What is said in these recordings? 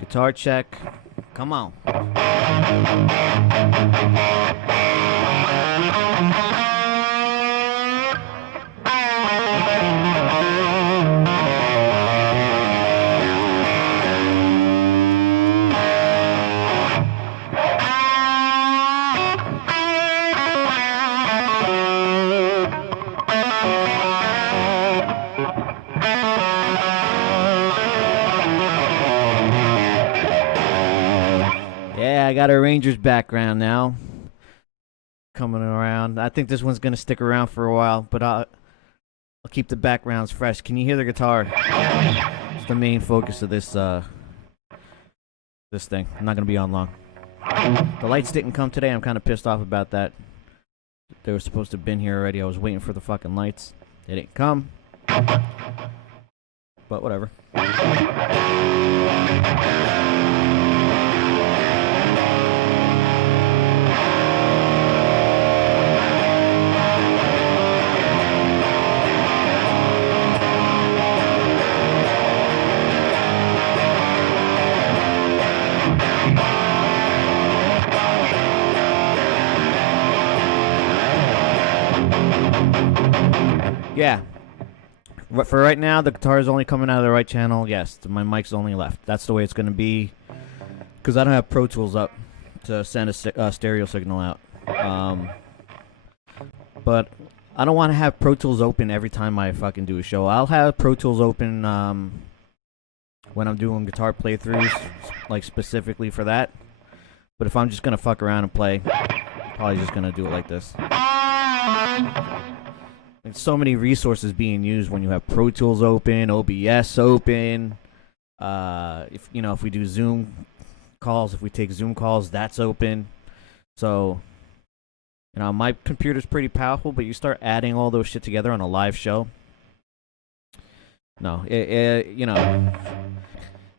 Guitar check. Come on. Yeah, I got a Rangers background now. Coming around. I think this one's gonna stick around for a while, but I'll keep the backgrounds fresh. Can you hear the guitar? It's the main focus of this this thing. I'm not gonna be on long. The lights didn't come today. I'm kind of pissed off about that. They were supposed to have been here already. I was waiting for the fucking lights. They didn't come. But whatever. Yeah. For right now, the guitar is only coming out of the right channel. Yes, my mic's only left. That's the way it's going to be. Because I don't have Pro Tools up to send a stereo signal out. But I don't want to have Pro Tools open every time I fucking do a show. I'll have Pro Tools open when I'm doing guitar playthroughs, like specifically for that. But if I'm just going to fuck around and play, I'm probably just going to do it like this. There's so many resources being used when you have Pro Tools open, OBS open. If we do Zoom calls, if we take Zoom calls, that's open. So, my computer's pretty powerful, but you start adding all those shit together on a live show. No, if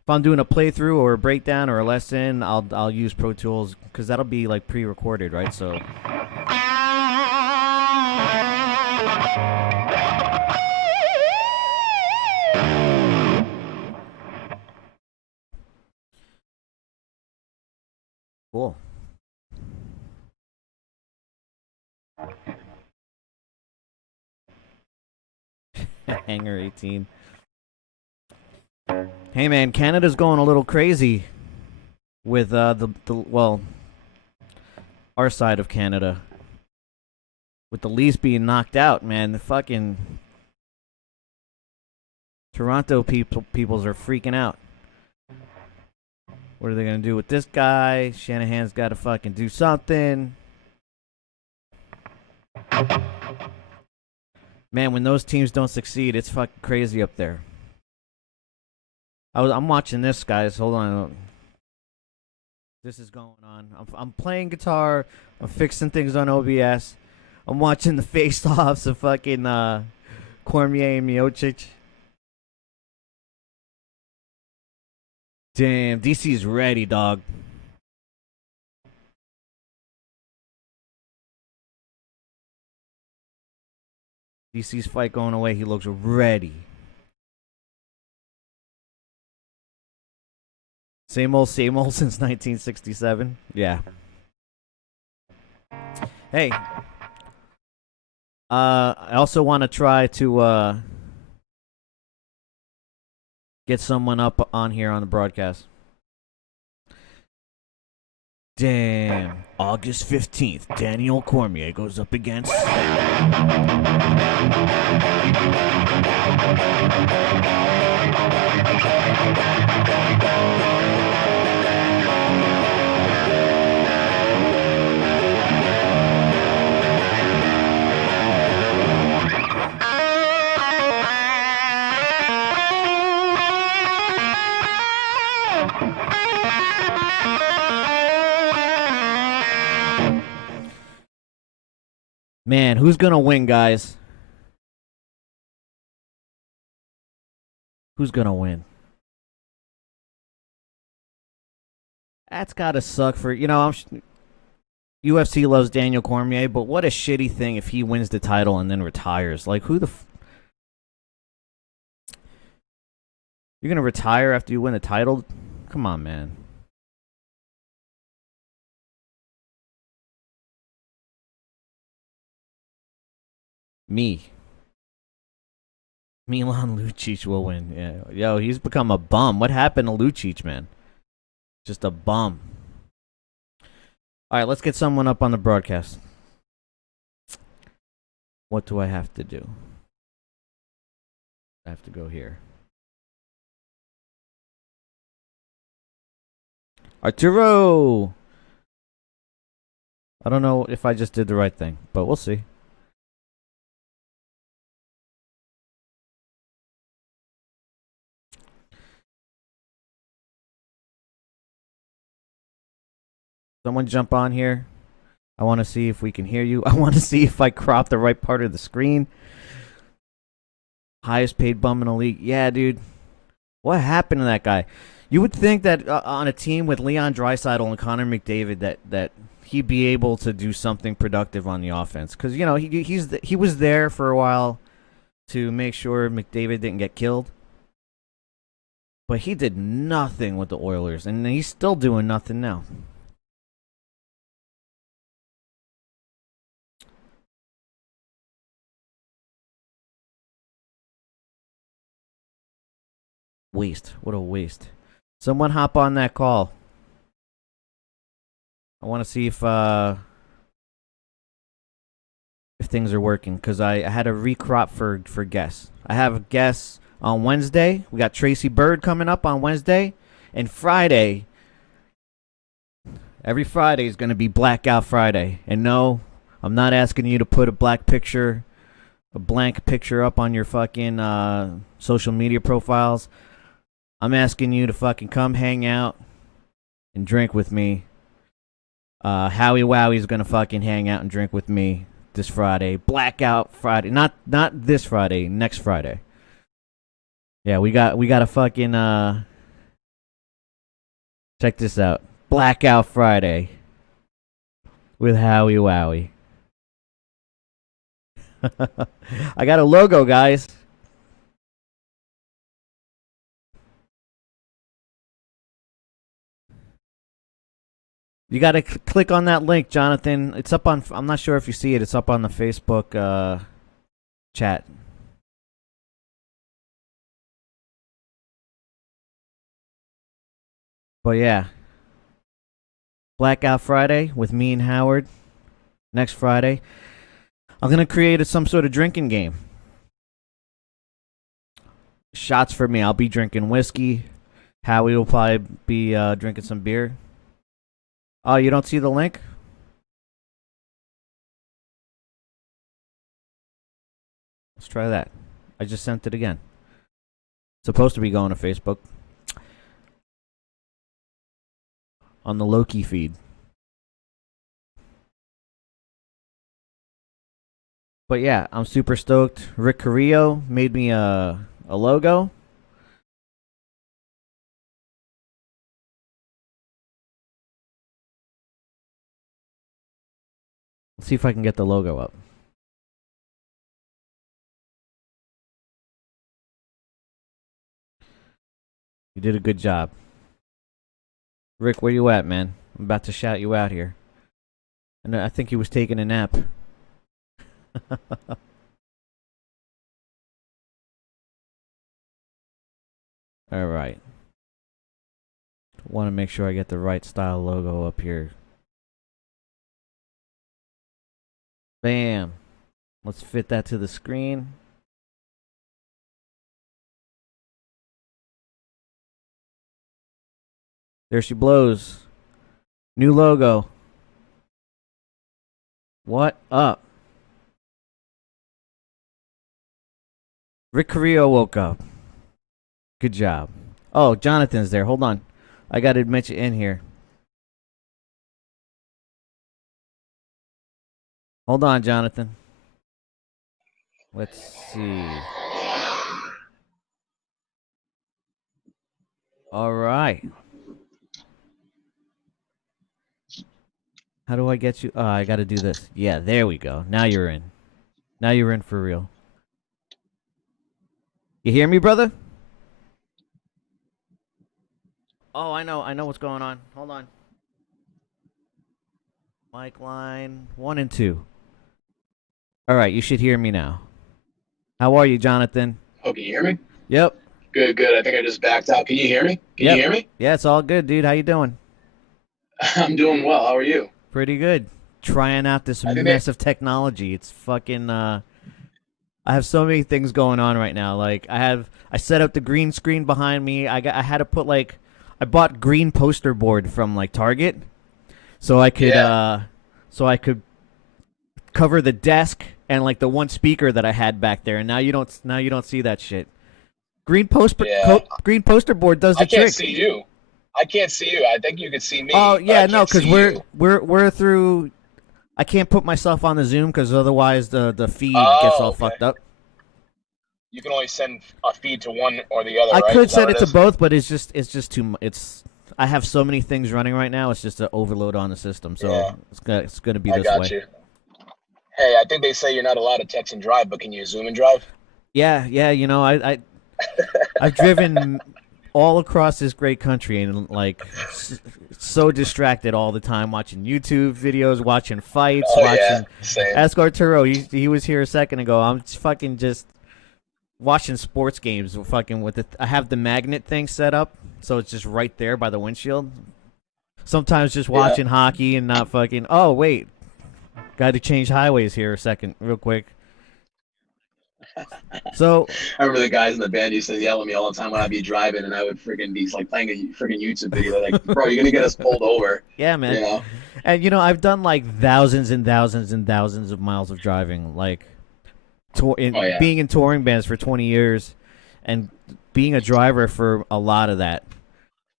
I'm doing a playthrough or a breakdown or a lesson, I'll use Pro Tools because that'll be like pre-recorded, right? So. Cool. Hanger 18. Hey man, Canada's going a little crazy with our side of Canada. With the Leafs being knocked out, man, the fucking Toronto peoples are freaking out. What are they going to do with this guy? Shanahan's got to fucking do something. Man, when those teams don't succeed, it's fucking crazy up there. I'm watching this, guys. Hold on. This is going on. I'm playing guitar. I'm fixing things on OBS. I'm watching the face-offs of fucking Cormier and Miocic. Damn, DC's ready, dog. DC's fight going away. He looks ready. Same old since 1967. Yeah. Hey. I also want to try to get someone up on here on the broadcast. Damn. August 15th, Daniel Cormier goes up against... Man, who's gonna win, guys? Who's gonna win? That's gotta suck for UFC loves Daniel Cormier, but what a shitty thing if he wins the title and then retires. Like, who the You're gonna retire after you win the title? Come on, man. Me. Milan Lucic will win. Yeah. Yo, he's become a bum. What happened to Lucic, man? Just a bum. All right, let's get someone up on the broadcast. What do I have to do? I have to go here. Arturo! I don't know if I just did the right thing, but we'll see. Someone jump on here. I want to see if we can hear you. I want to see if I crop the right part of the screen. Highest paid bum in the league. Yeah, dude. What happened to that guy? You would think that on a team with Leon Draisaitl and Connor McDavid that he'd be able to do something productive on the offense, because you know he was there for a while to make sure McDavid didn't get killed, but he did nothing with the Oilers, and he's still doing nothing now. Waste. What a waste. Someone hop on that call. I want to see if things are working, because I had a recrop for guests. I have guests on Wednesday. We got Tracy Bird coming up on Wednesday, and Friday. Every Friday is going to be Blackout Friday. And no, I'm not asking you to put a blank picture up on your fucking social media profiles. I'm asking you to fucking come hang out and drink with me. Howie Wowie's gonna fucking hang out and drink with me this Friday. Blackout Friday. Not this Friday, next Friday. Yeah, we got a fucking check this out. Blackout Friday with Howie Wowie. I got a logo, guys. You got to click on that link, Jonathan. It's up on. I'm not sure if you see it. It's up on the Facebook chat. But yeah, Blackout Friday with me and Howard. Next Friday, I'm gonna create some sort of drinking game. Shots for me. I'll be drinking whiskey. Howie will probably be drinking some beer. Oh, you don't see the link? Let's try that. I just sent it again. It's supposed to be going to Facebook. On the Loki feed. But yeah, I'm super stoked. Rick Carrillo made me a logo. Let's see if I can get the logo up. You did a good job. Rick, where you at, man? I'm about to shout you out here. And I think he was taking a nap. All right. Want to make sure I get the right style logo up here. Bam. Let's fit that to the screen. There she blows. New logo. What up? Rick Carrillo woke up. Good job. Oh, Jonathan's there. Hold on. I got to admit you in here. Hold on, Jonathan. Let's see. All right. How do I get you? I got to do this. Yeah, there we go. Now you're in. Now you're in for real. You hear me, brother? Oh, I know what's going on. Hold on. Mic line 1 and 2. All right, you should hear me now. How are you, Jonathan? Oh, can you hear me? Yep. Good, good. I think I just backed out. Can you hear me? Can you Yep. hear me? Yeah, it's all good, dude. How you doing? I'm doing well. How are you? Pretty good. Trying out this I think mess of technology. It's fucking I have so many things going on right now. Like I set up the green screen behind me. I had to put like I bought green poster board from like Target so Yeah, I could cover the desk and like the one speaker that I had back there. And now you don't see that shit. yeah. Green poster board does I the can't trick. see you. I can't see you. I think you can see Oh me, but I yeah, no, can't because see you. we're through. I can't put myself on the Zoom because otherwise the feed gets all Oh, okay. fucked up. You can only send a feed to one or the other, I right? could Is that set what it it to is? both, but it's just too. It's I have so many things running right now. It's just an overload on the system, so Yeah, it's gonna be I this got way. you. Hey, I think they say you're not allowed to text and drive, but can you zoom and drive? Yeah, yeah. You know, I've driven all across this great country and like so distracted all the time watching YouTube videos, watching fights, Oh yeah, watching. same. Ask Arturo. He was here a second ago. I'm fucking just watching sports games. Fucking with it. I have the magnet thing set up, so it's just right there by the windshield. Sometimes just Yeah. watching hockey and not fucking. Oh wait, got to change highways here a second, real quick. So I remember the guys in the band used to yell at me all the time when I'd be driving, and I would freaking be like playing a freaking YouTube video. They're like, "Bro, you're gonna get us pulled over," yeah, you man. know? And you know, I've done like thousands and thousands and thousands of miles of driving, like Oh yeah, being in touring bands for 20 years, and being a driver for a lot of that.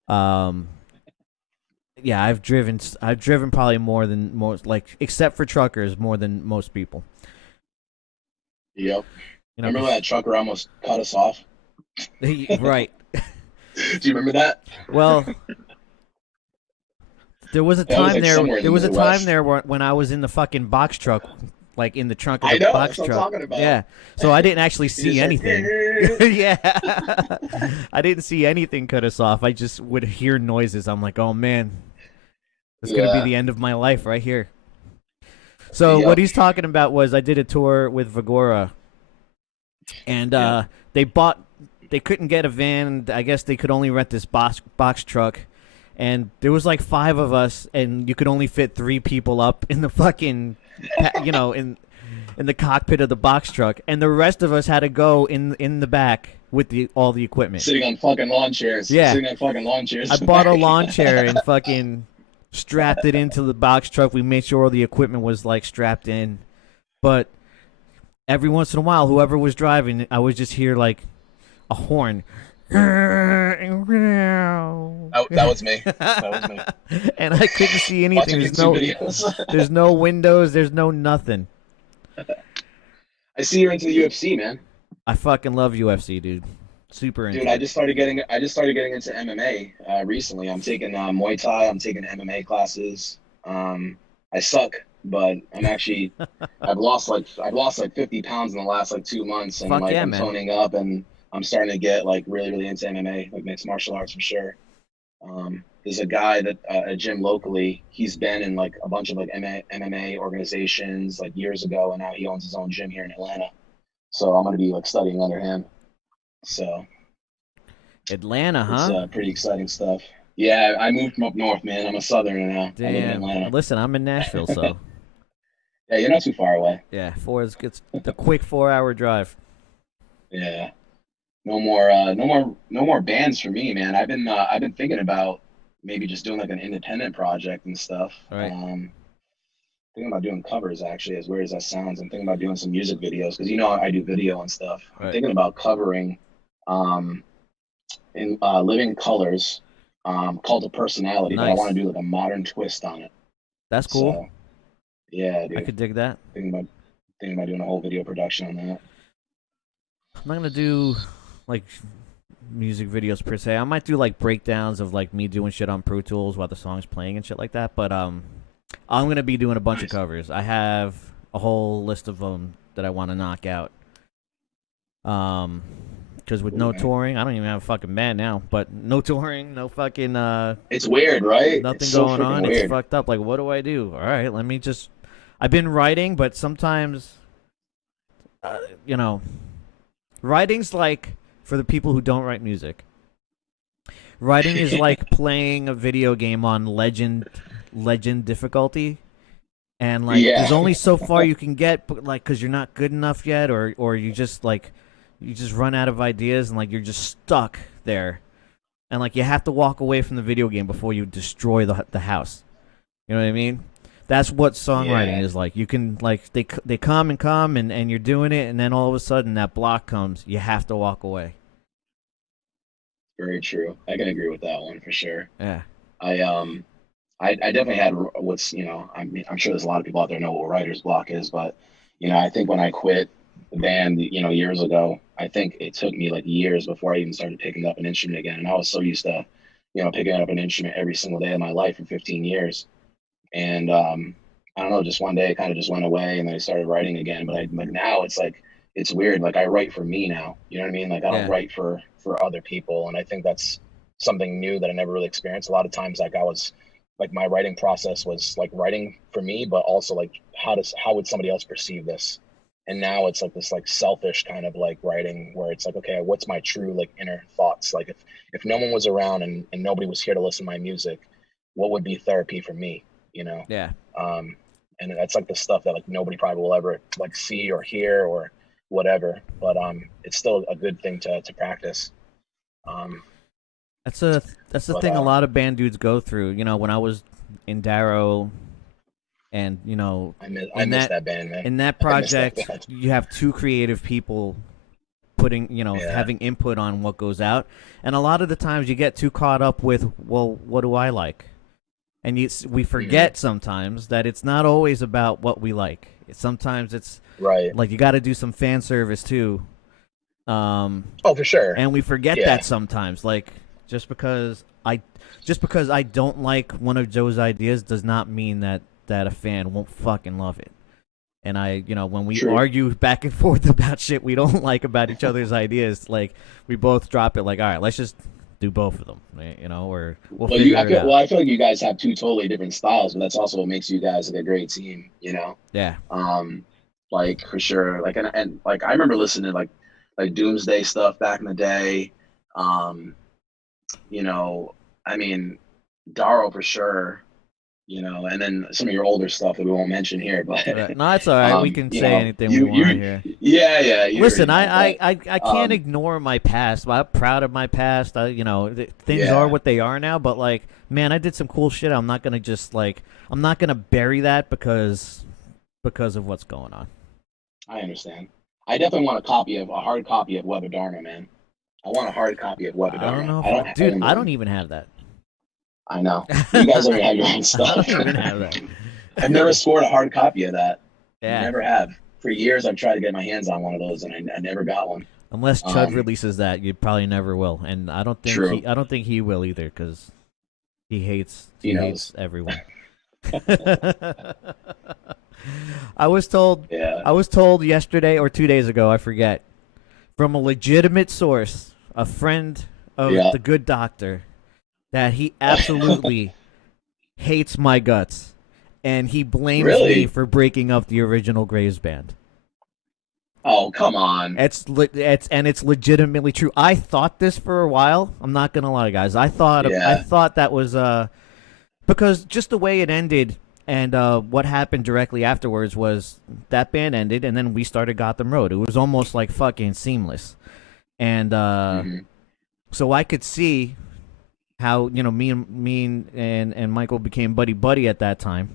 Um, yeah, I've driven probably more than most, like except for truckers, more than most people. yep. You know, Remember when that trucker almost cut us off? right. Do you remember that? Well, there was a That was time like there. somewhere in There the was a time Midwest. there when I was in the fucking box truck, like in the trunk of I the know. box That's what I'm truck. talking about. Yeah, so I didn't actually You just see heard, anything. Yeah, I didn't see anything cut us off. I just would hear noises. I'm like, oh man, it's gonna be yeah, the end of my life right here. So what yep, he's talking about was I did a tour with Vagora, and yep. they bought. They couldn't get a van. I guess they could only rent this box truck, and there was like five of us, and you could only fit three people up in the fucking, in the cockpit of the box truck, and the rest of us had to go in the back with the all the equipment. Sitting on fucking lawn chairs. Yeah, Sitting on fucking lawn chairs I in the bought a back. lawn chair and fucking strapped it into the box truck. We made sure all the equipment was like strapped in, but every once in a while, whoever was driving, I would just hear like a horn. That was me. That was me. And I couldn't see anything. Watching YouTube videos. There's no windows, there's no nothing. I see you're into the UFC, man. I fucking love UFC, dude. Super Dude, into it. I just started getting into MMA recently. I'm taking Muay Thai. I'm taking MMA classes. I suck, but I've lost like 50 pounds in the last like 2 months, and Fuck like yeah, I'm man. toning up, and I'm starting to get like really really into MMA, like mixed martial arts for sure. There's a guy that a gym locally. He's been in like a bunch of like MMA organizations like years ago, and now he owns his own gym here in Atlanta. So I'm gonna be like studying under him. So Atlanta, it's huh? pretty exciting stuff. Yeah, I moved from up north, man. I'm a southerner now. I live in Damn. Atlanta. Listen, I'm in Nashville, so Yeah, you're not too far away. yeah, it's the quick 4 hour drive. Yeah. No more bands for me, man. I've been thinking about maybe just doing like an independent project and stuff. All right. Thinking about doing covers actually, as weird as that sounds. I'm thinking about doing some music videos because you know I do video and stuff. I'm Right. thinking about covering um in Living Colors, Cult of Personality, but I want Nice. to do like a modern twist on it. That's cool. So yeah, I dude. could dig that. Thinking about thinking about doing a whole video production on that. I'm not gonna do like music videos per se. I might do like breakdowns of like me doing shit on Pro Tools while the song's playing and shit like that. But I'm gonna be doing a bunch of Nice. covers. I have a whole list of them that I want to knock out. Um, Because with no touring, I don't even have a fucking band now. But no touring, no fucking It's weird, right? nothing It's so going freaking on. weird. It's fucked up. Like, what do I do? All right, let me just. I've been writing, but sometimes, you know, writing's like for the people who don't write music. Writing is like playing a video game on legend difficulty, and like Yeah. there's only so far you can get, but like because you're not good enough yet, or you just like you just run out of ideas and like you're just stuck there, and like you have to walk away from the video game before you destroy the house. You know what I mean? That's what songwriting Yeah. is like. You can like they come and you're doing it, and then all of a sudden that block comes. You have to walk away. Very true. I can agree with that one for sure. Yeah. I definitely had what's I mean I'm sure there's a lot of people out there know what writer's block is, but I think when I quit the band years ago, I think it took me like years before I even started picking up an instrument again, and I was so used to picking up an instrument every single day of my life for 15 years, and I don't know, just one day it kind of just went away, and then I started writing again. But like now it's like it's weird. Like I write for me now. You know what I mean? Like I don't Yeah. write for other people, and I think that's something new that I never really experienced. A lot of times, like I was like my writing process was like writing for me, but also like how would somebody else perceive this? And now it's like this like selfish kind of like writing where it's like, okay, what's my true like inner thoughts? Like if no one was around and nobody was here to listen to my music, what would be therapy for me? You know? Yeah. And that's like the stuff that like nobody probably will ever like see or hear or whatever. But it's still a good thing to practice. That's the But, thing a lot of band dudes go through. You know, when I was in Darrow, and I miss that band, man. in that I miss that project, band. you have two creative people putting, Yeah. having input on what goes out, and a lot of the times you get too caught up with, well, what do I like, and we forget sometimes that it's not always about what we like. Sometimes it's Right. like you got to do some fan service too. Oh, for sure. And we forget Yeah. that sometimes. Like just because I don't like one of Joe's ideas does not mean that a fan won't fucking love it. And when we True. argue back and forth about shit we don't like about each other's ideas, like we both drop it. Like, all right, let's just do both of them. Or we'll figure it out. Well, I feel like you guys have two totally different styles, but that's also what makes you guys like a great team. Yeah. Like for sure. Like and like I remember listening to like Doomsday stuff back in the day. I mean, Darrow for sure. And then some of your older stuff that we won't mention here, but No, it's all right. We can say anything we want here. Yeah. Listen, I can't ignore my past. I'm proud of my past. Things Yeah. are what they are now. But like, man, I did some cool shit. I'm not gonna bury that because of what's going on. I understand. I definitely want a hard copy of Web of Dharma, man. I want a hard copy of Web of I Dharma. don't know, own I one. don't even have that. I know. You guys already have your own I stuff. don't even have that. I've never scored a hard copy of that. Yeah. Never have. For years, I've tried to get my hands on one of those, and I never got one. Unless Chud releases that, you probably never will. And I don't think True. I don't think he will either because he hates He hates knows. everyone. I was told Yeah. yesterday or 2 days ago, I forget, from a legitimate source, a friend of Yeah. the good doctor, that he absolutely hates my guts, and he blames Really? me for breaking up the original Graves band. Oh, come on. It's legitimately true. I thought this for a while. I'm not gonna lie, guys. I thought Yeah. that was because just the way it ended and what happened directly afterwards was that band ended and then we started Gotham Road. It was almost like fucking seamless, and Mhm. so I could see how me and Michael became buddy at that time.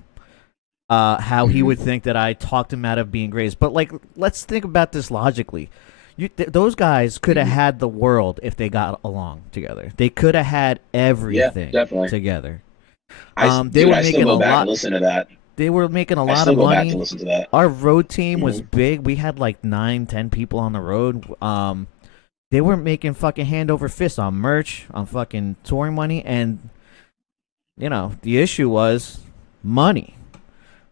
How he would think that I talked him out of being Graves. But like, let's think about this logically. Those guys could have had the world if they got along together. They could have had everything definitely. together. I They were still making go a back lot. and listen to that. They were making a I lot still of go back money. to listen to that. Our road team was Mhm. big. We had like 9-10 people on the road. They were making fucking hand over fist on merch, on fucking touring money, and the issue was money.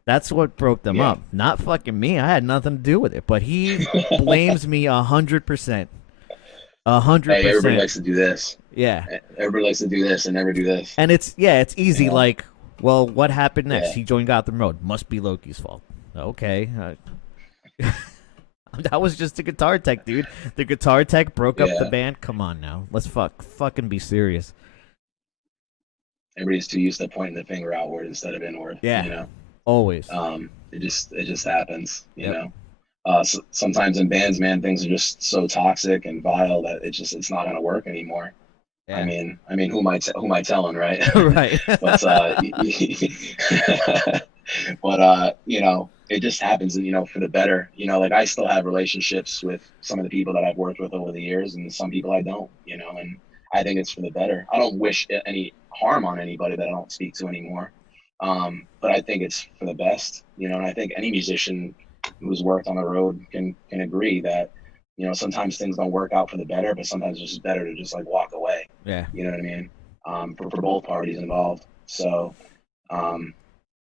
That's what broke them Yeah. up. Not fucking me. I had nothing to do with it. But he blames me 100%. Hey, everybody 100%. likes to do this. Yeah. Everybody likes to do this and never do this. And it's You easy. know? Like, well, what happened next? Yeah. He joined Gotham Road. Must be Loki's fault. Okay. That was just a guitar tech, dude. The guitar tech broke up the Yeah. band. Come on now, let's fucking be serious. Everybody's too used to pointing the finger outward instead of inward. Yeah, You know. always. It just happens. You Yep. know. Sometimes in bands, man, things are just so toxic and vile that it's not gonna work anymore. Yeah. Who am I telling, right? Right. But it just happens, and for the better. Like I still have relationships with some of the people that I've worked with over the years, and some people I don't. And I think it's for the better. I don't wish any harm on anybody that I don't speak to anymore. But I think it's for the best. And I think any musician who's worked on the road can agree that sometimes things don't work out for the better, but sometimes it's just better to just like walk away. Yeah. You know what I mean? For both parties involved. So,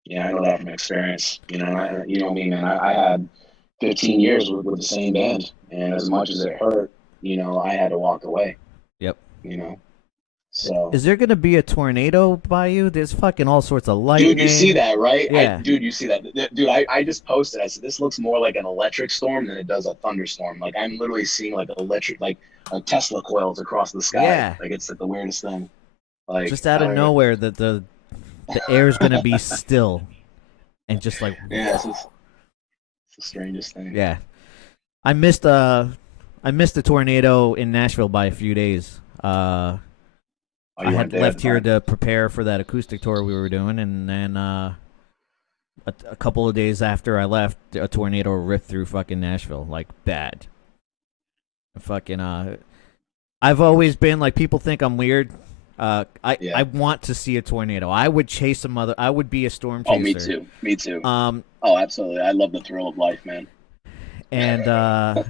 yeah, I know that from experience. You know me, man. I had 15 years with the same band, and as much as it hurt, I had to walk away. Yep. So. Is there gonna be a tornado by you? There's fucking all sorts of lightning. Dude, you see that, right? Yeah. Dude, you see that. Dude, I just posted. I said, this looks more like an electric storm than it does a thunderstorm. Like, I'm literally seeing, like, like Tesla coils across the sky. Yeah. Like, it's like the weirdest thing. Like, Just out of nowhere, the air's gonna be still, and just like Yeah, it's the strangest thing. yeah. I missed the tornado in Nashville by a few days. Oh, you I weren't had there left at the here time? to prepare for that acoustic tour we were doing, and then a couple of days after I left, a tornado ripped through fucking Nashville, like bad. Fucking I've always been like, people think I'm weird. Yeah. I want to see a tornado. I would chase a mother. I would be a storm chaser. Oh, me too. Me too. Um, Oh, absolutely. I love the thrill of life, man. and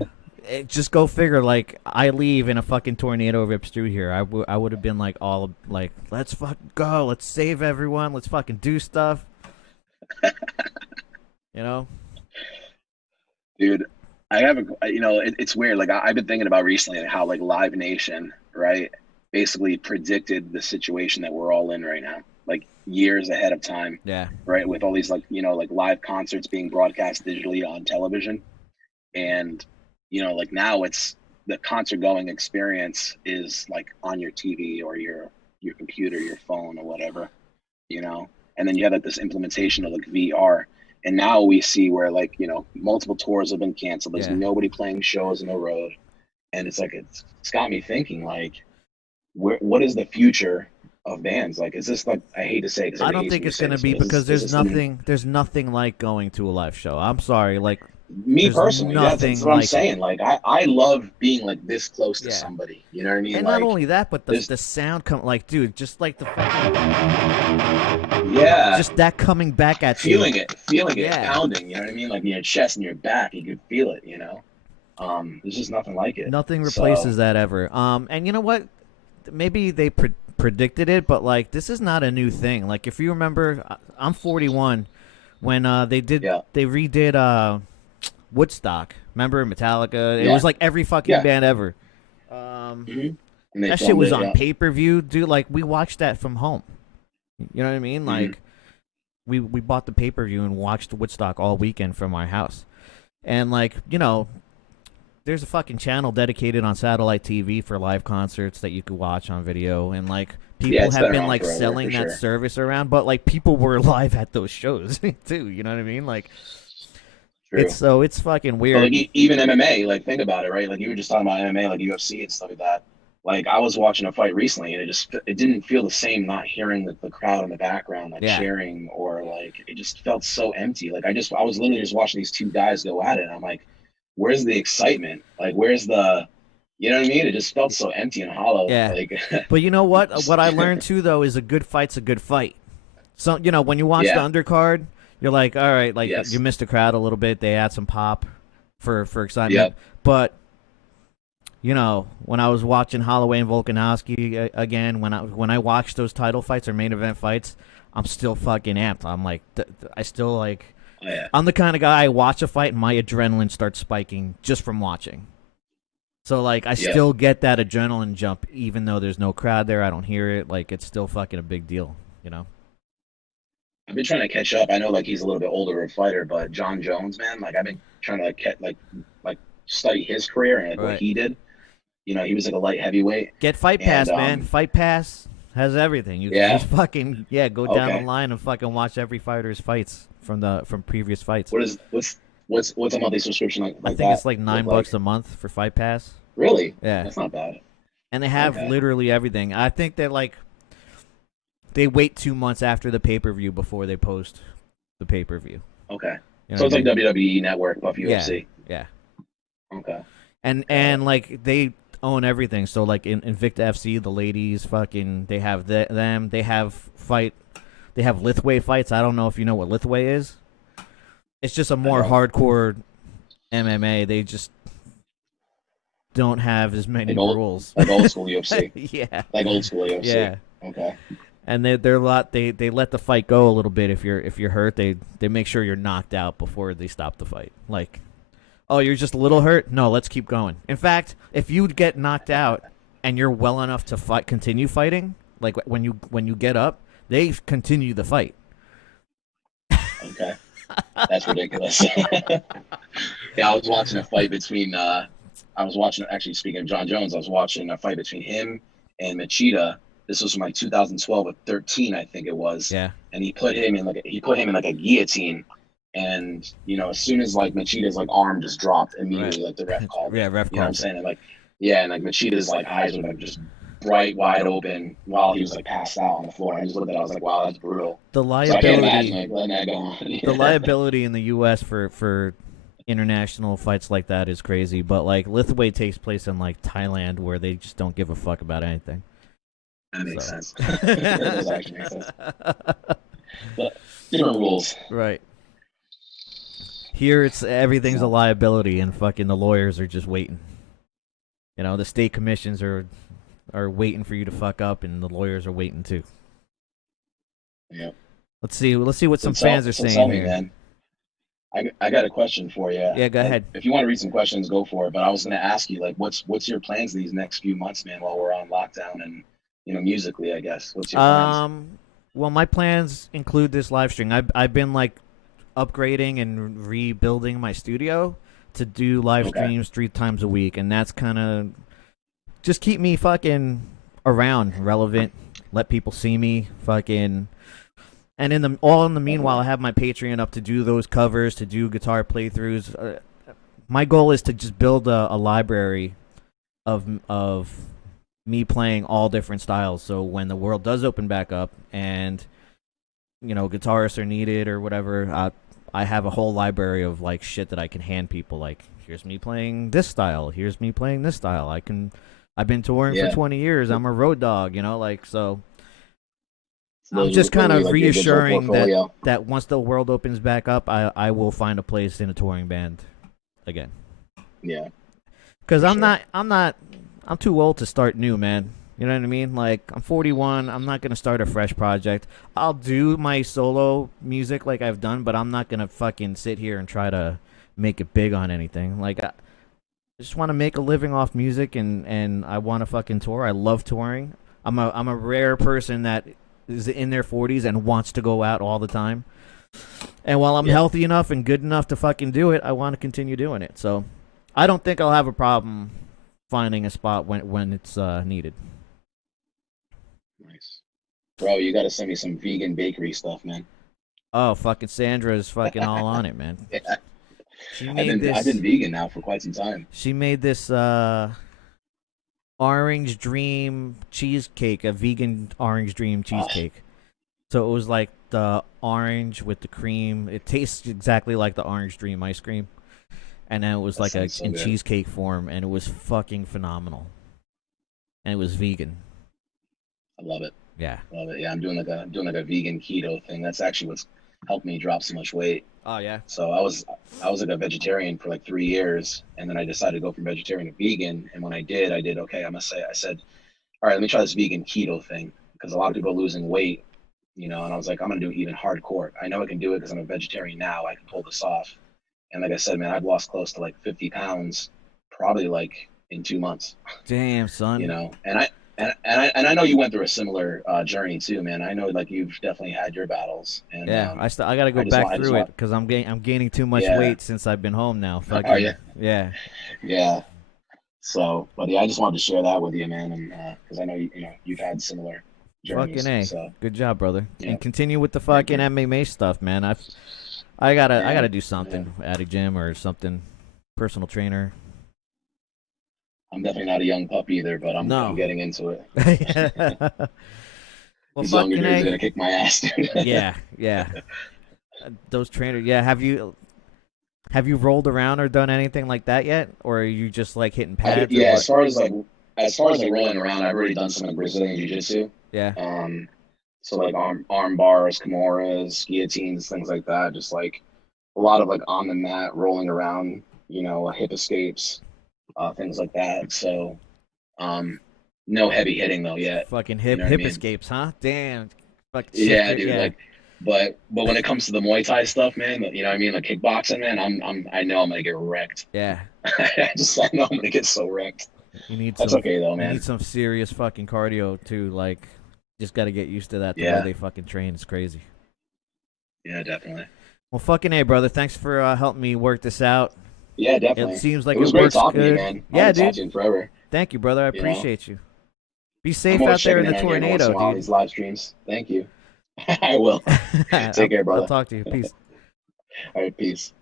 just go figure. Like, I leave and a fucking tornado rips through here. I would have been like, all like, let's fucking go. Let's save everyone. Let's fucking do stuff. You know? Dude, it's weird. Like, I've been thinking about recently how, like, Live Nation, right, basically predicted the situation that we're all in right now, like years ahead of time, Yeah. right? With all these, like, like live concerts being broadcast digitally on television. And, like now it's the concert going experience is like on your TV or your computer, your phone or whatever, and then you have like this implementation of like VR. And now we see where, like, multiple tours have been canceled. There's Yeah. nobody playing shows on the road. And it's like, it's got me thinking, like, what is the future of bands? Like, is this, like, I hate to say it 'cause I everybody don't hates think me it's to say gonna this, be, but because is this the new- there's nothing like going to a live show. I'm sorry, like, Me there's personally, that's nothing what I'm like it. saying. Like, I love being, like, this close to Yeah. somebody. You know what I mean? and Like, not only that, but there's- the sound like, dude, just like the fucking, yeah. just that coming back at you. feeling it, Yeah. pounding, you know what I mean? Like in your chest and your back, you could feel it, There's just nothing like it. Nothing So- replaces that ever. And you know what? Maybe they predicted it, but like, this is not a new thing. Like, if you remember, I'm 41 when they redid Woodstock. Remember Metallica? It Yeah. was like every fucking Yeah. band ever. Mhm. And they That shit filmed was it, on yeah. pay-per-view, dude. Like, we watched that from home. You know what I mean? Mhm. Like, we bought the pay-per-view and watched Woodstock all weekend from our house. And like, there's a fucking channel dedicated on satellite TV for live concerts that you could watch on video, and like, people Yeah, it's have been been around like forever, selling for that sure. service around, but like, people were live at those shows too. You know what I mean? Like, True. it's fucking But weird. like, even MMA, like, think about it, right? Like, you were just talking about MMA, like UFC and stuff like that. Like, I was watching a fight recently, and it didn't feel the same not hearing the crowd in the background, like, Yeah. cheering, or like, it just felt so empty. Like, I was literally just watching these two guys go at it, and I'm like, where's the excitement? Like, where's the, you know what I mean? It just felt so empty and hollow. Yeah. Like, But you know what? What I learned too, though, is a good fight's a good fight. So, when you watch Yeah. the undercard, you're like, all right, like, Yes. you missed the crowd a little bit. They add some pop for excitement. Yep. But, when I was watching Holloway and Volkanovski again, when I watched those title fights or main event fights, I'm still fucking amped. I'm like, I still like. oh, yeah. I'm the kind of guy, I watch a fight and my adrenaline starts spiking just from watching. So like I Yeah. still get that adrenaline jump even though there's no crowd there. I don't hear it. Like it's still fucking a big deal, you know. I've been trying to catch up. I know like he's a little bit older of a fighter, but John Jones, man, like I've been trying to like like study his career and like what Right. he did. You know, he was like a light heavyweight, Get Fight and Pass, man. Fight Pass has everything. You can yeah, just fucking go down the okay. line and fucking watch every fighter's fights from previous fights. What is what's a monthly subscription I like think it's that like look $9 like? a month for Fight Pass. Really? Yeah. That's not bad. And they have Okay, literally everything. I think that like they wait 2 months after the pay-per-view before they post the pay-per-view. okay. You know So what it's I like mean? WWE Network, Buff Yeah. UFC. Yeah. Okay, got And it. like they own everything. So like in Invicta FC, the ladies fucking they have them. They have Lithway fights. I don't know if you know what Lithway is. It's just a I more don't hardcore MMA. They just don't have as many like old rules. like old school UFC, Yeah. like old school UFC. Yeah. Okay, And they're a lot they let the fight go a little bit if you're hurt. They make sure you're knocked out before they stop the fight. Like, oh, you're just a little hurt? No, let's keep going. In fact, if you get knocked out and you're well enough to continue fighting, like when you get up, they continue the fight. okay. That's ridiculous. Yeah, I was watching a fight between. I was watching actually. Speaking of John Jones, I was watching a fight between him and Machida. This was from like 2012 or 13, I think it was. Yeah. And he put him in like a guillotine. And you know, as soon as like Machida's like arm just dropped, Right. immediately like the ref called Yeah, it. ref You know what I'm calls it. saying? And like yeah, and like Machida's like eyes were like just bright wide open while he was like passed out on the floor. I just looked at it, I was like, wow, that's brutal. The So I can't imagine liability like letting that go on. the Yeah. liability in the US for international fights like that is crazy, but like Lithway takes place in like Thailand where they just don't give a fuck about anything. That makes So. sense. That does actually make sense. But different rules. Right. Here it's everything's a So, liability and fucking the lawyers are just waiting. You know, the state commissions are waiting for you to fuck up and the lawyers are waiting too. yeah. Let's see what some So fans are so saying tell me, here. man. I got a question for you. Yeah, go ahead. If you want to read some questions, go for it. But I was going to ask you, like, what's your plans these next few months, man? While we're on lockdown, and you know, musically, I guess. What's your plans? Well, my plans include this live stream. I've been like upgrading and rebuilding my studio to do live Okay. streams 3 times a week, and that's kind of just keep me fucking around, relevant, let people see me, fucking. And in the meanwhile, I have my Patreon up to do those covers, to do guitar playthroughs. My goal is to just build a library of me playing all different styles. So when the world does open back up, and you know guitarists are needed or whatever, I have a whole library of like shit that I can hand people. Like, here's me playing this style. Here's me playing this style. I've been touring for Yeah. 20 years. I'm a road dog, you know, like so. So I'm those just kind of like your digital reassuring portfolio. that once the world opens back up, I will find a place in a touring band again. Yeah. Because For I'm sure. not, I'm too old to start new, man. You know what I mean? Like, I'm 41. I'm not going to start a fresh project. I'll do my solo music like I've done, but I'm not going to fucking sit here and try to make it big on anything. Like, I just want to make a living off music, and I want to fucking tour. I love touring. I'm a rare person that is in their 40s and wants to go out all the time. And while I'm Yeah. healthy enough and good enough to fucking do it, I want to continue doing it. So I don't think I'll have a problem finding a spot when it's needed. Nice. Bro, you got to send me some vegan bakery stuff, man. Oh, fucking Sandra is fucking all on it, man. Yeah. She I've made been this. vegan now for quite some time. She made this orange dream cheesecake, a vegan orange dream Oh, cheesecake. So it was like the orange with the cream. It tastes exactly like the orange dream ice cream, and then it was that like sounds so in good. cheesecake form, and it was fucking phenomenal. And it was vegan. I love it. Yeah. Love it. Yeah, I'm doing like a vegan keto thing. That's actually what's helped me drop so much weight. Oh yeah. So I was like a vegetarian for like 3 years, and then I decided to go from vegetarian to vegan. And when I did okay. I said, all right, let me try this vegan keto thing because a lot of people are losing weight, you know. And I was like, I'm gonna do it even hardcore. I know I can do it because I'm a vegetarian now. I can pull this off. And like I said, man, I've lost close to like 50 pounds, probably like in 2 months. Damn, You son. know, and I know you went through a similar journey too, man. I know like you've definitely had your battles, and Yeah, I gotta go back I just through it want, because I'm gaining too much yeah. weight since I've been home now. Are you? Fucking yeah. Yeah. So, but yeah, I just wanted to share that with you, man, and because I know you've had similar Fucking journeys. A. So, Good job, brother. yeah, And continue with the thank fucking you. MMA stuff, man. I Yeah, gotta do yeah. something at a gym or something. Personal trainer. I'm definitely not a young pup either, but I'm No. getting into it. Well, These younger fucking dudes are A. gonna kick my ass, dude. Yeah, yeah. Those trainers. Yeah, have you rolled around or done anything like that yet, or are you just like hitting pads or Yeah, what? as far as like rolling around, I've already done some like Brazilian jiu-jitsu. Yeah. Um, so like arm bars, kimuras, guillotines, things like that. Just like a lot of like on the mat, rolling around, hip escapes, things like that. So, um, no heavy hitting though yet. Fucking You know what I hip mean? escapes, huh? Damn. Fucking shift Yeah, your dude. yeah. Like, but when it comes to the Muay Thai stuff, man, you know what I mean? Like kickboxing, man, I know I'm gonna get wrecked. Yeah. I know I'm gonna get so wrecked. You need That's some okay though, you need man. some serious fucking cardio too. Like, just got to get used to that. The way Yeah, they fucking train is crazy. yeah, definitely. Well, fucking A, brother. Thanks for helping me work this out. Yeah, It definitely. seems It like was it great works talking to you, good. man. I Yeah, haven't talked dude. to you in forever. Thank you, brother. I You know, appreciate you. Be I'm safe always out there in checking the in on you every once in tornado, a while on dude. these live streams. Thank you. I will. Take care, I'll brother. talk to you. Peace. All right, peace.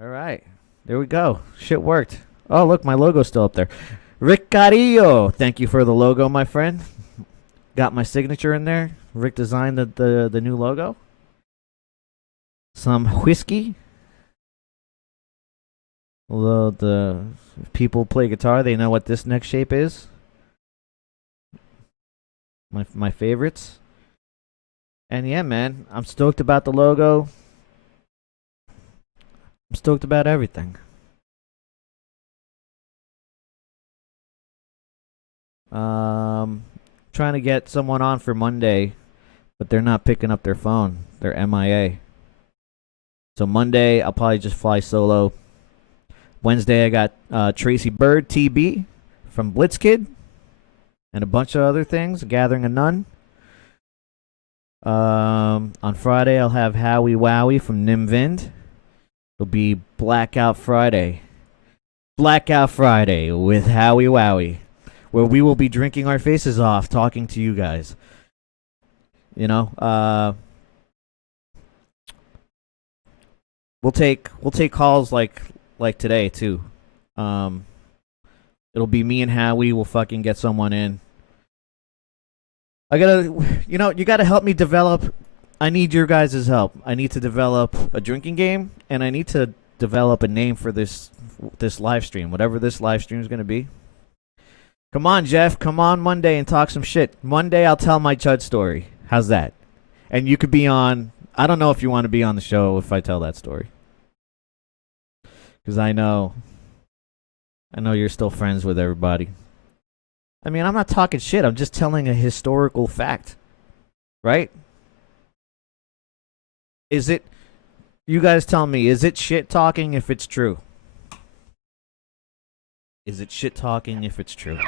All right. There we go. Shit worked. Oh, look, my logo's still up there. Rick Carillo. Thank you for the logo, my friend. Got my signature in there. Rick designed the new logo. Some whiskey. Although the people play guitar, they know what this next shape is. My favorites. And yeah, man, I'm stoked about the logo. I'm stoked about everything. Trying to get someone on for Monday, but they're not picking up their phone. They're MIA. So Monday, I'll probably just fly solo. Wednesday, I got Tracy Bird, TB, from Blitzkid, and a bunch of other things, Gathering of None. On Friday, I'll have Howie Wowie from Nimvind. It'll be Blackout Friday. Blackout Friday with Howie Wowie, where we will be drinking our faces off, talking to you guys. You know, we'll take calls like today too. Um, it'll be me and Howie. We'll fucking get someone in. I gotta, you gotta help me develop. I need your guys' help. I need to develop a drinking game, and I need to develop a name for this live stream, whatever this live stream is gonna be. Come on, Jeff. Come on Monday and talk some shit. Monday, I'll tell my Chud story. How's that? And you could be on. I don't know if you want to be on the show if I tell that story, because I know you're still friends with everybody. I mean, I'm not talking shit. I'm just telling a historical fact, right? Is it? You guys tell me. Is it shit talking if it's true? Is it shit talking if it's true?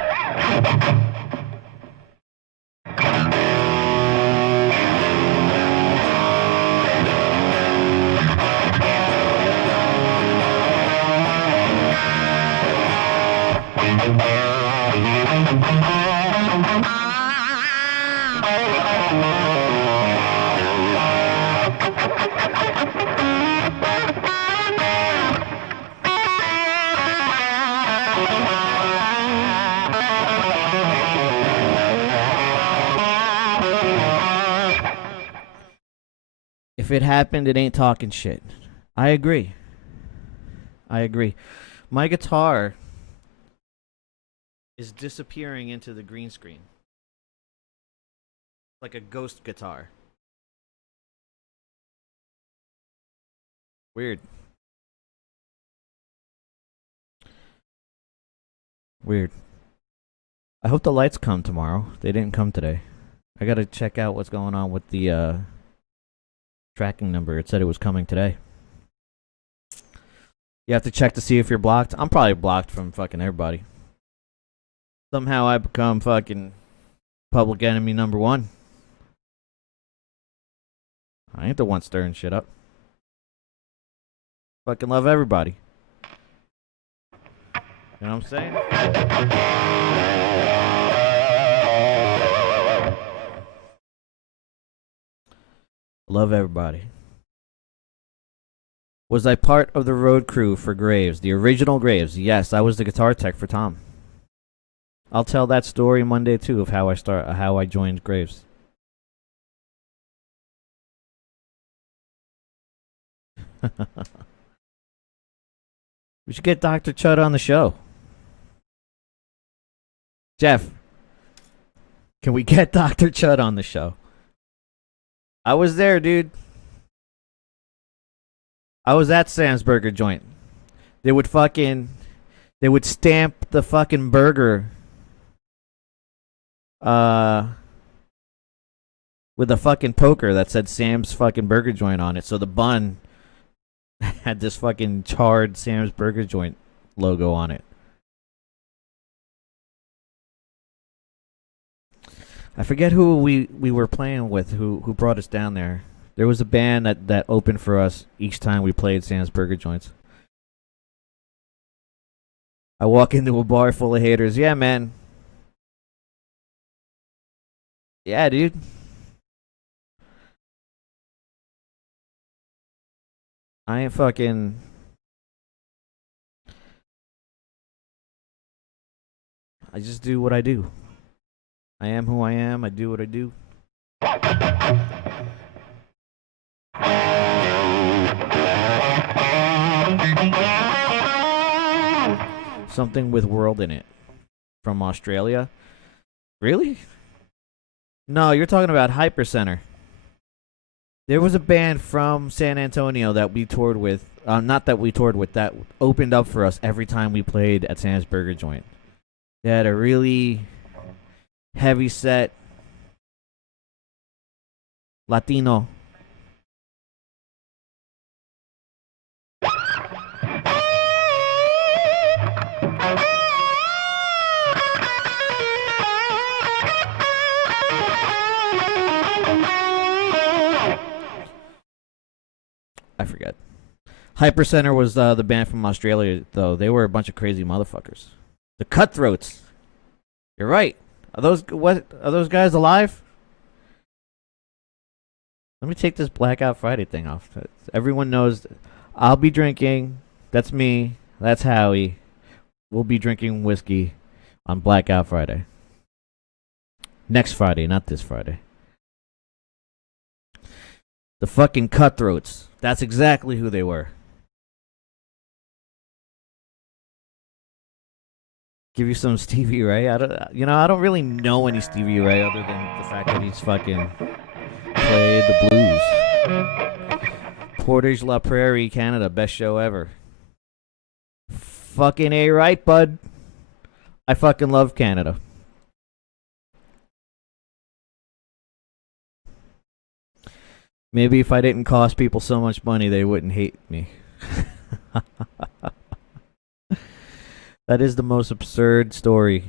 If it happened, it ain't talking shit. I agree. I agree. My guitar is disappearing into the green screen. Like a ghost guitar. Weird. Weird. I hope the lights come tomorrow. They didn't come today. I gotta check out what's going on with the tracking number. It said it was coming today. You have to check to see if you're blocked. I'm probably blocked from fucking everybody. Somehow I become fucking public enemy number one. I ain't the one stirring shit up. Fucking love everybody. You know what I'm saying? Love everybody. Was I part of the road crew for Graves? The original Graves? Yes, I was the guitar tech for Tom. I'll tell that story Monday too of how I joined Graves. We should get Dr. Chud on the show. Jeff, can we get Dr. Chud on the show? I was there, dude. I was at Sam's Burger Joint. They would stamp the fucking burger with a fucking poker that said Sam's fucking Burger Joint on it. So the bun had this fucking charred Sam's Burger Joint logo on it. I forget who we were playing with, who brought us down there. There was a band that opened for us each time we played Sam's Burger Joints. I walk into a bar full of haters. Yeah, man. Yeah, dude. I ain't fucking... I just do what I do. I am who I am. I do what I do. Something with world in it. From Australia. Really? No, you're talking about Hypercenter. There was a band from San Antonio that we toured with. Not that we toured with, that opened up for us every time we played at Sam's Burger Joint. They had a really heavy set Latino. I forget. Hypercenter was the band from Australia, though. They were a bunch of crazy motherfuckers. The Cutthroats. You're right. Are those guys alive? Let me take this Blackout Friday thing off. Everyone knows I'll be drinking. That's me. That's Howie. We'll be drinking whiskey on Blackout Friday. Next Friday, not this Friday. The fucking Cutthroats. That's exactly who they were. Give you some Stevie Ray. I don't really know any Stevie Ray other than the fact that he's fucking played the blues. Portage La Prairie, Canada, best show ever. Fucking A right, bud. I fucking love Canada. Maybe if I didn't cost people so much money, they wouldn't hate me. That is the most absurd story.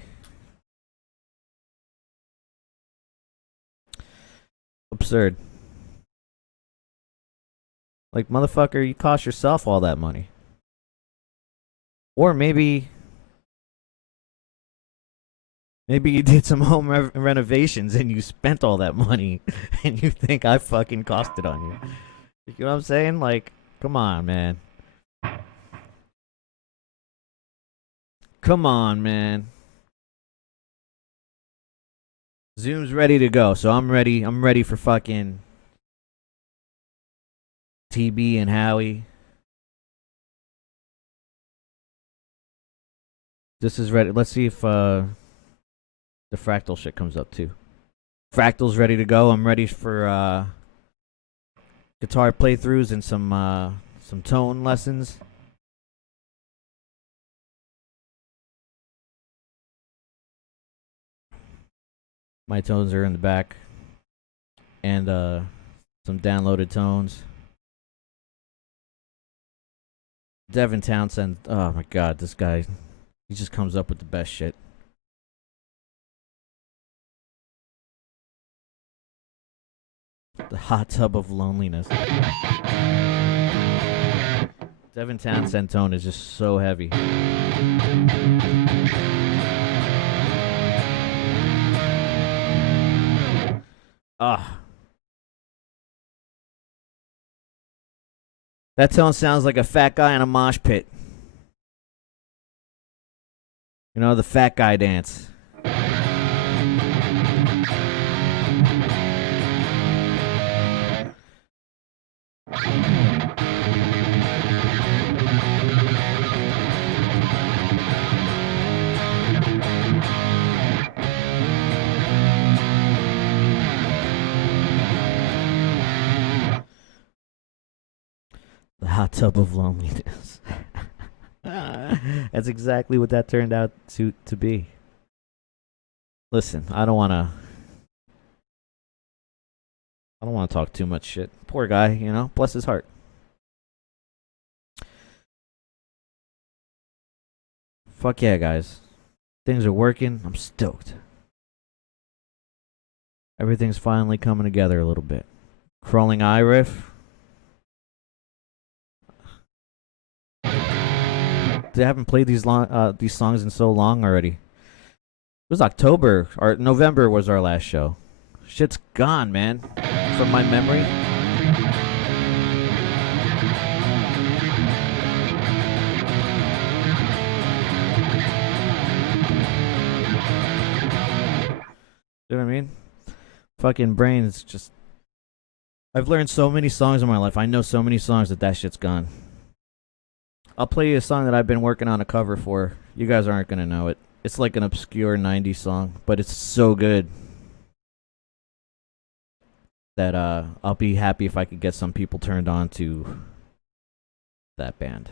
Absurd. Like, motherfucker, you cost yourself all that money. Or maybe you did some home renovations and you spent all that money and you think I fucking cost it on you. You know what I'm saying? Like, come on, man. Come on, man. Zoom's ready to go, so I'm ready. I'm ready for fucking TB and Howie. This is ready. Let's see if the Fractal shit comes up too. Fractal's ready to go. I'm ready for guitar playthroughs and some tone lessons. My tones are in the back. And some downloaded tones. Devin Townsend. Oh my god, this guy. He just comes up with the best shit. The hot tub of loneliness. Devin Townsend tone is just so heavy. Ah. That tone sounds like a fat guy in a mosh pit. You know, the fat guy dance. The hot tub of loneliness. That's exactly what that turned out to be. Listen, I don't want to talk too much shit. Poor guy, you know, bless his heart. Fuck yeah, guys. Things are working. I'm stoked. Everything's finally coming together a little bit. Crawling Eye riff. They haven't played these songs in so long already. It was October or November was our last show. Shit's gone, man. From my memory. You know what I mean? Fucking brains just. I've learned so many songs in my life. I know so many songs that shit's gone. I'll play you a song that I've been working on a cover for. You guys aren't gonna know it. It's like an obscure 90s song, but it's so good that I'll be happy if I could get some people turned on to that band.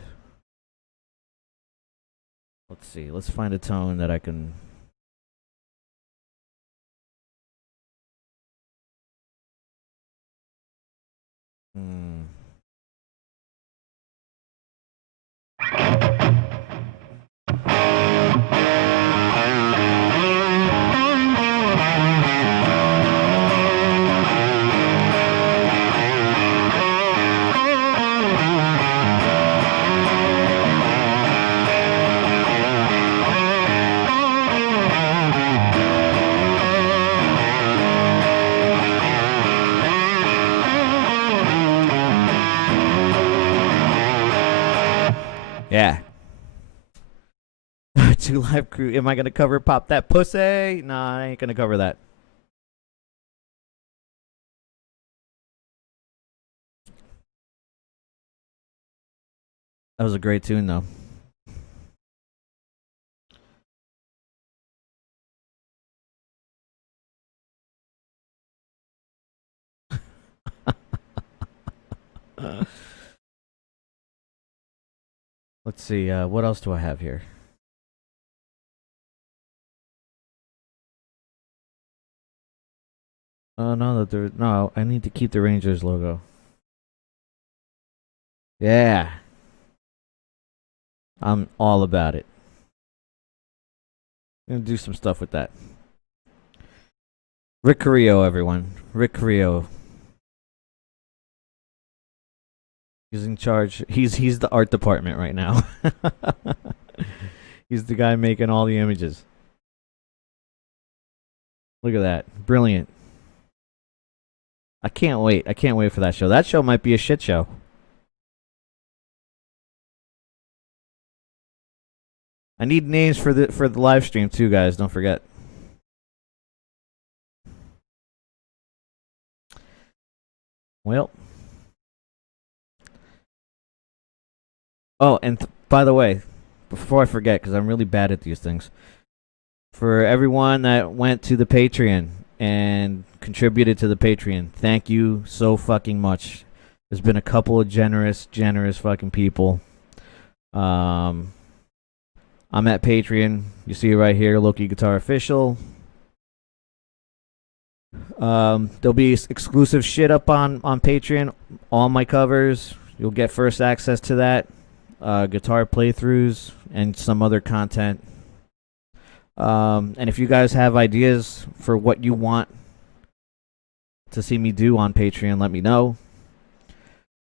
Let's see. Let's find a tone that I can. Yeah. 2 Live Crew. Am I gonna cover Pop That Pussy? Nah, I ain't gonna cover that. That was a great tune, though. Let's see. What else do I have here? Oh no, no. I need to keep the Rangers logo. Yeah, I'm all about it. I'm gonna do some stuff with that. Rick Carrillo, everyone. Rick Carrillo. He's in charge. He's the art department right now. He's the guy making all the images. Look at that. Brilliant. I can't wait. I can't wait for that show. That show might be a shit show. I need names for the live stream too, guys. Don't forget. Well. Oh, and by the way, before I forget, because I'm really bad at these things, for everyone that went to the Patreon and contributed to the Patreon, thank you so fucking much. There's been a couple of generous fucking people. I'm at Patreon. You see it right here, Loki Guitar Official. There'll be exclusive shit up on Patreon. All my covers. You'll get first access to that. guitar playthroughs, and some other content. And if you guys have ideas for what you want to see me do on Patreon, let me know.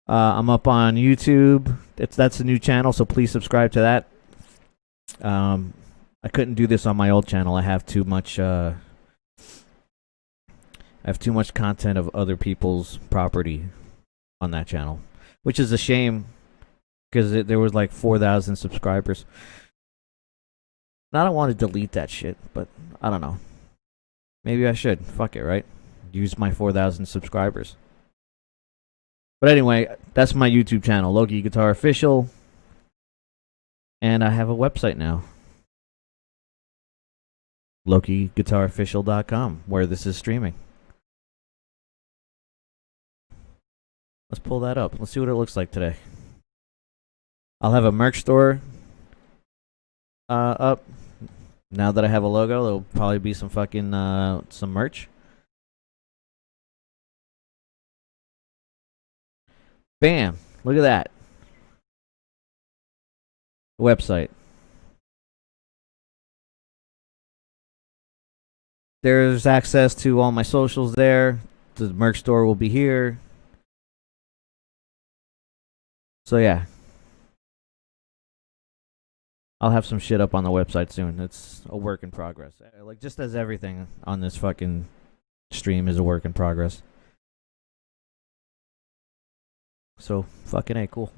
I'm up on YouTube. That's a new channel, so please subscribe to that. I couldn't do this on my old channel. I have too much. I have too much content of other people's property on that channel, which is a shame because there was like 4,000 subscribers. And I don't want to delete that shit, but I don't know. Maybe I should. Fuck it, right? Use my 4,000 subscribers. But anyway, that's my YouTube channel, Loki Guitar Official. And I have a website now, LokiGuitarOfficial.com, where this is streaming. Let's pull that up. Let's see what it looks like today. I'll have a merch store up. Now that I have a logo, there'll probably be some fucking some merch. Bam! Look at that. Website. There's access to all my socials there. The merch store will be here. So yeah. I'll have some shit up on the website soon. It's a work in progress. Like, just as everything on this fucking stream is a work in progress. So, fucking A, cool.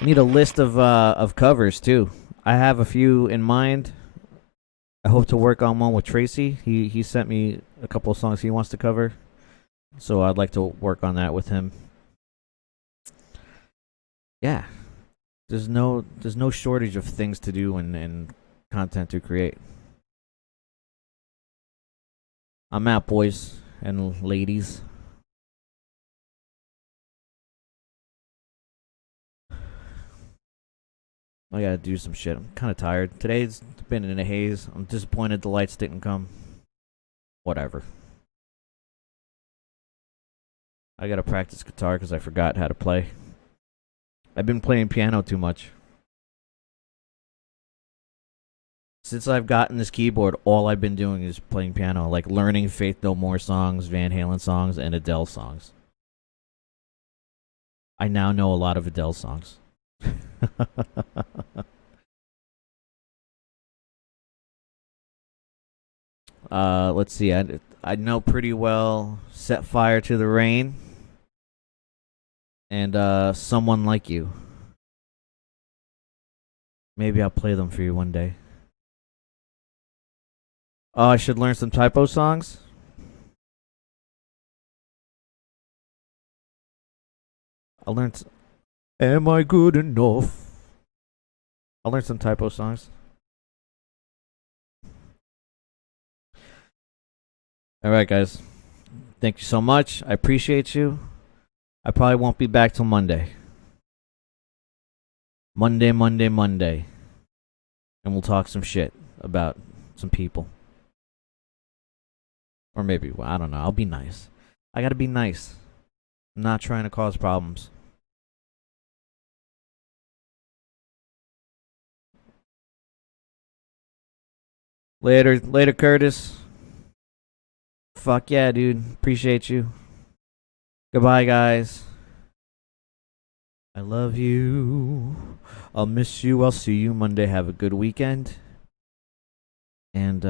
I need a list of covers, too. I have a few in mind. I hope to work on one with Tracy. He sent me a couple of songs he wants to cover. So I'd like to work on that with him. Yeah. There's no shortage of things to do and content to create. I'm out, boys and ladies. I gotta do some shit. I'm kind of tired. Today's been in a haze. I'm disappointed the lights didn't come. Whatever. I gotta practice guitar because I forgot how to play. I've been playing piano too much. Since I've gotten this keyboard, all I've been doing is playing piano, like learning Faith No More songs, Van Halen songs, and Adele songs. I now know a lot of Adele songs. Let's see. I know pretty well Set Fire to the Rain and Someone Like You. Maybe I'll play them for you one day. Oh, I should learn some typo songs. I learned. Am I good enough? I'll learn some typo songs. All right, guys. Thank you so much. I appreciate you. I probably won't be back till Monday. Monday. And we'll talk some shit about some people. Or maybe, well, I don't know. I'll be nice. I gotta be nice. I'm not trying to cause problems. Later, Curtis. Fuck yeah, dude. Appreciate you. Goodbye, guys. I love you. I'll miss you. I'll see you Monday. Have a good weekend. And,